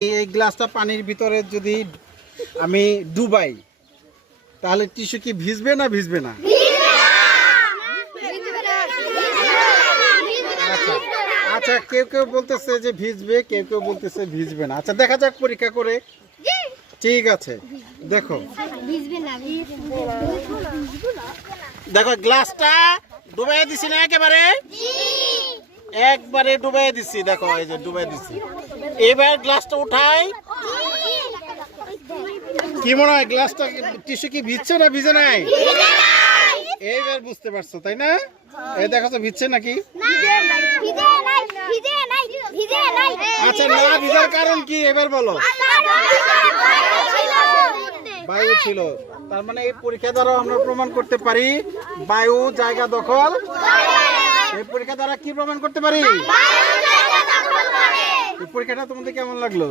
এই গ্লাসটা পানির ভিতরে যদি আমি ডুবাই, তাহলে টিস্যু কি ভিজবে না ভিজবে না? আচ্ছা আচ্ছা কেউ কেউ বলতেছে যে ভিজবে, কেউ কেউ বলতেছে ভিজবে না। আচ্ছা দেখা যাক পরীক্ষা করে। ঠিক আছে, দেখো। দেখো, গ্লাসটা ডুবাই দিছি না একেবারে? একবারে ডুবাই দিছি, দেখো, এই যে ডুবাই দিছি। এবার গ্লাসটা উঠাই। কি মনে হয়, গ্লাসটা টিস্যু কি ভিজছে না ভিজে নাই? এইবার বুঝতে পারছ, তাই না? এই দেখো তো, ভিজছে নাকি? আচ্ছা না ভিজার কারণ কি? এবার বলো। বায়ু ছিল। তার মানে এই পরীক্ষা দ্বারা আমরা প্রমাণ করতে পারি, বায়ু, জায়গা দখল। এই পরীক্ষা দ্বারা কি প্রমাণ করতে পারি? এই পরীক্ষাটা তোমাদের কেমন লাগল?